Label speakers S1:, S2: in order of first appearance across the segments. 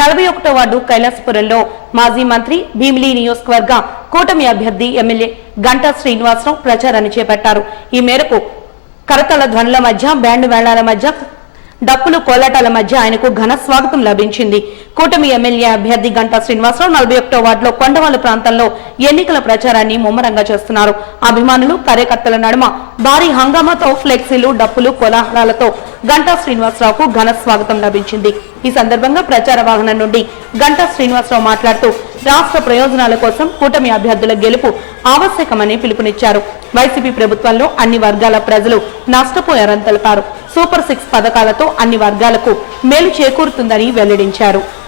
S1: నలభై ఒకటో వార్డు కైలాసపురంలో మాజీ మంత్రి భీమిలి నియోజకవర్గ కూటమి అభ్యర్థి ఎమ్మెల్యే గంటా శ్రీనివాసరావు ప్రచారాన్ని చేపట్టారు. ఈ మేరకు కరతల ధ్వనుల మధ్య బ్యాండ్ మేళాల మధ్య డప్పులు కోలాటాల మధ్య ఆయనకు ఘన స్వాగతం లభించింది. కూటమి ఎమ్మెల్యే అభ్యర్థి గంటా శ్రీనివాసరావు నలభై ఒకటో వార్డులో కొండవాళ్ళ ప్రాంతంలో ఎన్నికల ప్రచారాన్ని ముమ్మరంగా చేస్తున్నారు. అభిమానులు కార్యకర్తల నడుమ భారీ హంగామాతో ఫ్లెక్సీలు డప్పులు కోలాహలాలతో గంటా శ్రీనివాసరావుకు ఘన స్వాగతం లభించింది. ఈ సందర్భంగా ప్రచార వాహనం నుండి గంటా శ్రీనివాసరావు మాట్లాడుతూ రాష్ట్ర ప్రయోజనాల కోసం కూటమి అభ్యర్థుల గెలుపు ఆవశ్యకమని పిలుపునిచ్చారు. వైసీపీ ప్రభుత్వంలో అన్ని వర్గాల ప్రజలు నష్టపోయారని తెలిపారు. సూపర్ సిక్స్ పథకాలతో అన్ని వర్గాలకు మేలు చేకూరుతుందని వెల్లడించారు.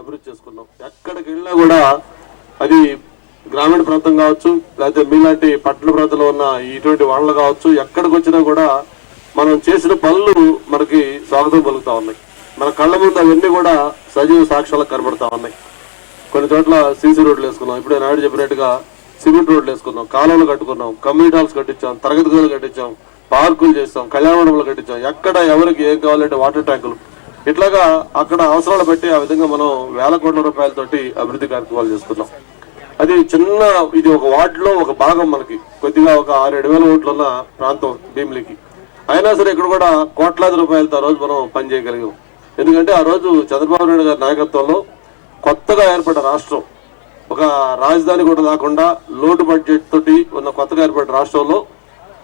S2: అభివృద్ధి చేసుకున్నాం. ఎక్కడికి వెళ్ళినా కూడా అది గ్రామీణ ప్రాంతం కావచ్చు లేకపోతే మీలాంటి పట్టణ ప్రాంతంలో ఉన్న ఇటువంటి వాళ్ళు కావచ్చు ఎక్కడికి వచ్చినా కూడా మనం చేసిన పనులు మనకి స్వాగతం పలుకుతా ఉన్నాయి. మన కళ్ళ ముందు అవన్నీ కూడా సజీవ సాక్ష్యాలకు కనబడతా ఉన్నాయి. కొన్ని చోట్ల సీసీ రోడ్లు వేసుకున్నాం. ఇప్పుడే నాయుడు చెప్పినట్టుగా సిమెంట్ రోడ్లు వేసుకున్నాం. కాలువలు కట్టుకున్నాం. కమ్యూనిటీ హాల్స్ కట్టించాం. తరగతి గదులు కట్టించాం. పార్కులు చేస్తాం కళ్యాణ మండపాలు కట్టించాం. ఎక్కడ ఎవరికి ఏం కావాలంటే వాటర్ ట్యాంకులు. ఇట్లాగా అక్కడ అవసరాలు బట్టి ఆ విధంగా మనం వేల కోట్ల రూపాయలతోటి అభివృద్ధి కార్యక్రమాలు చేసుకున్నాం అది చిన్న ఇది ఒక వార్డులో ఒక భాగం మనకి. కొద్దిగా ఒక ఆరు ఏడు వేల ఓట్లు ఉన్న ప్రాంతం భీమిలికి. అయినా సరే ఇక్కడ కూడా కోట్లాది రూపాయలతో ఆ రోజు మనం పనిచేయగలిగాం ఎందుకంటే ఆ రోజు చంద్రబాబు నాయుడు గారి నాయకత్వంలో కొత్తగా ఏర్పడ్డ రాష్ట్రం ఒక రాజధాని కూడా కాకుండా లోటు బడ్జెట్ తోటి ఉన్న కొత్తగా ఏర్పడ్డ రాష్ట్రంలో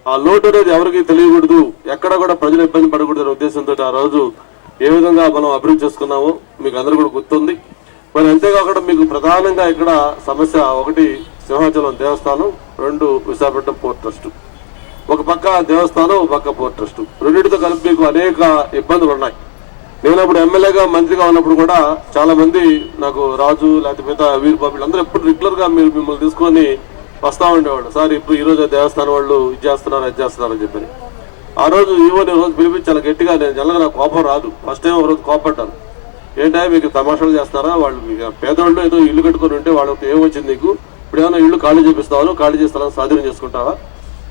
S2: ఆ లోటు అనేది ఎవరికి తెలియకూడదు ఎక్కడ కూడా ప్రజలు ఇబ్బంది పడకూడదు అనే ఉద్దేశంతో ఆ రోజు ఏ విధంగా మనం అభివృద్ధి చేసుకున్నామో మీకు అందరూ కూడా గుర్తుంది. మరి అంతేకాకుండా మీకు ప్రధానంగా ఇక్కడ సమస్య ఒకటి సింహాచలం దేవస్థానం రెండు విశాఖపట్నం పోర్ట్ ట్రస్ట్. ఒక పక్క దేవస్థానం ఒక పక్క పోర్ట్ ట్రస్ట్. రెండింటితో కలిపి మీకు అనేక ఇబ్బందులు ఉన్నాయి. నేను అప్పుడు ఎమ్మెల్యేగా మంత్రిగా ఉన్నప్పుడు కూడా చాలా మంది నాకు రాజు లేకపోతే మిగతా వీరు బాబులు అందరూ ఎప్పుడు రెగ్యులర్గా మీరు మిమ్మల్ని తీసుకొని వస్తా ఉండేవాడు సార్ ఇప్పుడు ఈ రోజు దేవస్థానం వాళ్ళు ఇది చేస్తున్నారు అది చేస్తున్నారు అని చెప్పని ఆ రోజు ఈవో నేను రోజు పిలిపించి చాలా గట్టిగా నేను జనరల్గా నాకు కోపం రాదు. ఫస్ట్ టైం ఒక రోజు కోపడ్డాను ఏంటంటే మీకు తమాషాలు చేస్తారా? వాళ్ళు పేదవాళ్ళు ఏదో ఇల్లు కట్టుకొని ఉంటే వాళ్ళకి ఏమొచ్చింది నీకు? ఇప్పుడు ఏమైనా ఇల్లు ఖాళీ చేపిస్తావు? ఖాళీ చేస్తాను స్వాధీనం చేసుకుంటావా?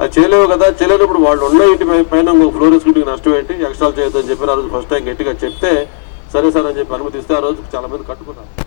S2: అది చేయలేవు కదా? చేయలేనప్పుడు వాళ్ళు ఉన్న ఇంటి పై- పైన ఫ్లోర్ వేసుకుంటే నష్టం ఏంటి? ఎక్స్ట్రా చేయొద్దని చెప్పి ఆ రోజు ఫస్ట్ టైం గట్టిగా చెప్తే సరే సార్ అని చెప్పి అనుమతిస్తే ఆ రోజు చాలా మంది కట్టుకున్నారు.